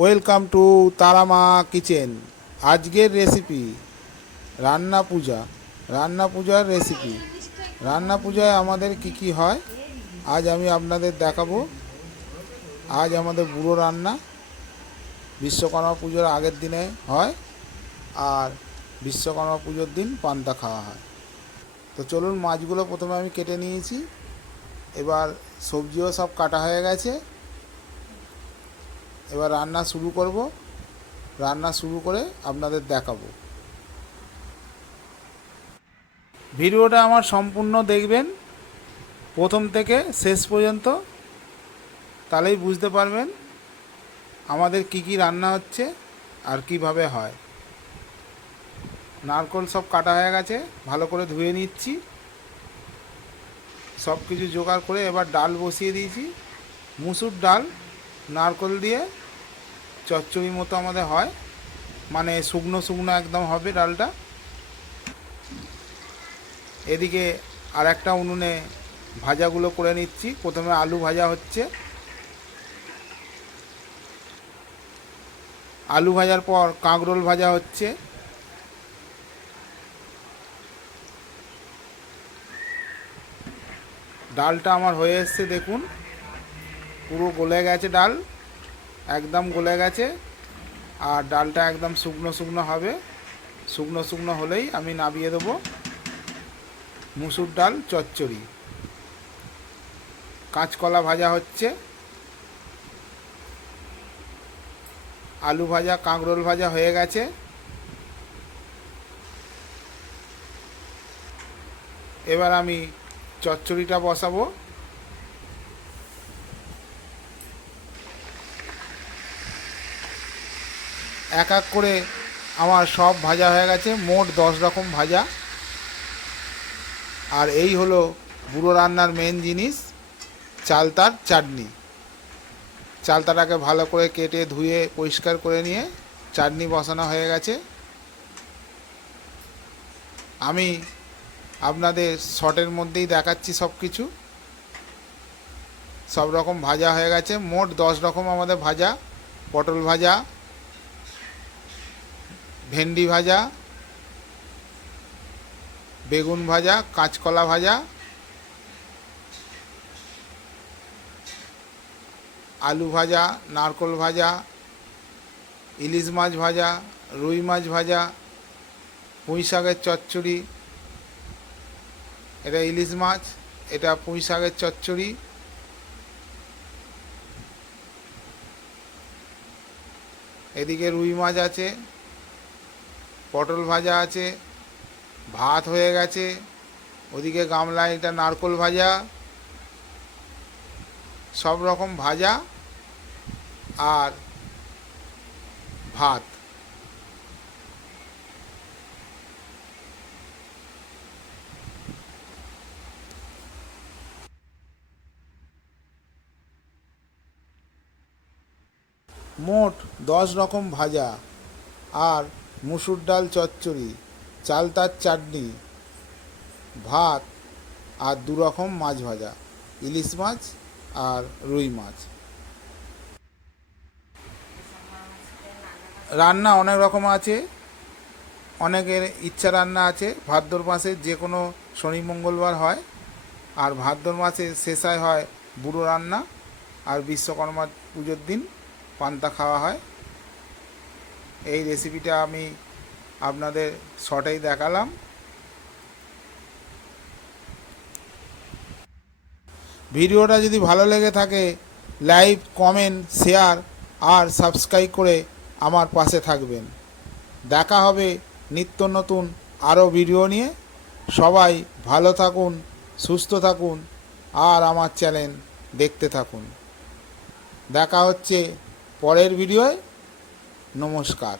Welcome to Tarama kitchen আজকের recipe Ranna Puja. রান্না পূজার রেসিপি রান্না পূজায় আমাদের কি কি হয়? আজ আমি আপনাদের দেখাবো। আজ আমাদের বুড়ো রান্না বিশ্বকর্মা পুজোর আগের দিনে হয় আর বিশ্বকর্মা পুজোর দিন পান্তা খাওয়া হয়। তো চলুন মাছগুলো প্রথমে আমি কেটে নিয়েছি। এবার সবজিও সব কাটা হয়ে গেছে। এবার রান্না শুরু করব। রান্না শুরু করে আপনাদের দেখাবো। ভিডিওটা আমার সম্পূর্ণ দেখবেন, প্রথম থেকে শেষ পর্যন্ত। তাহলেই বুঝতে পারবেন আমাদের কি কি রান্না হচ্ছে আর কীভাবে হয়। নারকল সব কাটা হয়ে গেছে, ভালো করে ধুয়ে নিচ্ছি। সব কিছু জোগাড় করে এবার ডাল বসিয়ে দিয়েছি। মুসুর ডাল নারকল দিয়ে চচ্চড়ি মতো আমাদের হয়। মানে শুকনো শুকনো একদম হবে ডালটা। এদিকে আর একটা উনুনে ভাজাগুলো করে নিচ্ছি। প্রথমে আলু ভাজা হচ্ছে। আলু ভাজার পর কাঁকরোল ভাজা হচ্ছে। ডালটা আমার হয়ে এসছে, দেখুন। পুরো গলে গেছে ডাল, একদম গলে গেছে। আর ডালটা একদম শুকনো শুকনো হবে। শুকনো শুকনো হলেই আমি নাবিয়ে দেবো মুসুর ডাল চচ্চড়ি। কাঁচকলা ভাজা হচ্ছে। আলু ভাজা, কাঁকরোল ভাজা হয়ে গেছে। এবার আমি চচ্চড়িটা বসাবো। এক এক করে আমার সব ভাজা হয়ে গেছে, মোট দশ রকম ভাজা। আর এই হলো বুড়ো রান্নার মেন জিনিস, চালতার চাটনি। চালতাটাকে ভালো করে কেটে, ধুয়ে, পরিষ্কার করে নিয়ে চাটনি বসানো হয়ে গেছে। আমি আপনাদের শর্টের মধ্যেই দেখাচ্ছি সব কিছু। সব রকম ভাজা হয়ে গেছে, মোট দশ রকম আমাদের ভাজা, পটল ভাজা ভেন্ডি ভাজা, বেগুন ভাজা, কাঁচকলা ভাজা, আলু ভাজা, নারকল ভাজা, ইলিশ মাছ ভাজা, রুই মাছ ভাজা, পুঁই শাকের চচ্চড়ি, এটা ইলিশ মাছ, এটা পুঁই শাকের চচ্চড়ি, এদিকে রুই মাছ আছে। পটল ভাজা আছে, ভাত হয়ে গেছে, ওদিকে গামলায় এটা নারকল ভাজা, সব রকম ভাজা আর ভাত। মোট দশ রকম ভাজা আর মুসুর ডাল চচ্চড়ি চালতার চাটনি, ভাত আর দু রকম মাছ ভাজা, ইলিশ মাছ আর রুই মাছ। রান্না অনেক রকম আছে, অনেকের ইচ্ছা রান্না আছে। ভাদ্র মাসে যে কোনো শনি মঙ্গলবার হয় আর ভাদ্র মাসে শেষায় হয় বুড়ো রান্না আর বিশ্বকর্মা পুজোর দিন পান্তা খাওয়া হয়। এই রেসিপিটা আমি আপনাদের শর্টেই দেখালাম। ভিডিওটা যদি ভালো লেগে থাকে লাইক কমেন্ট শেয়ার আর সাবস্ক্রাইব করে আমার পাশে থাকবেন। দেখা হবে নিত্য নতুন আরও ভিডিও নিয়ে। সবাই ভালো থাকুন, সুস্থ থাকুন আর আমার চ্যানেল দেখতে থাকুন। দেখা হচ্ছে পরের ভিডিওয় নমস্কার।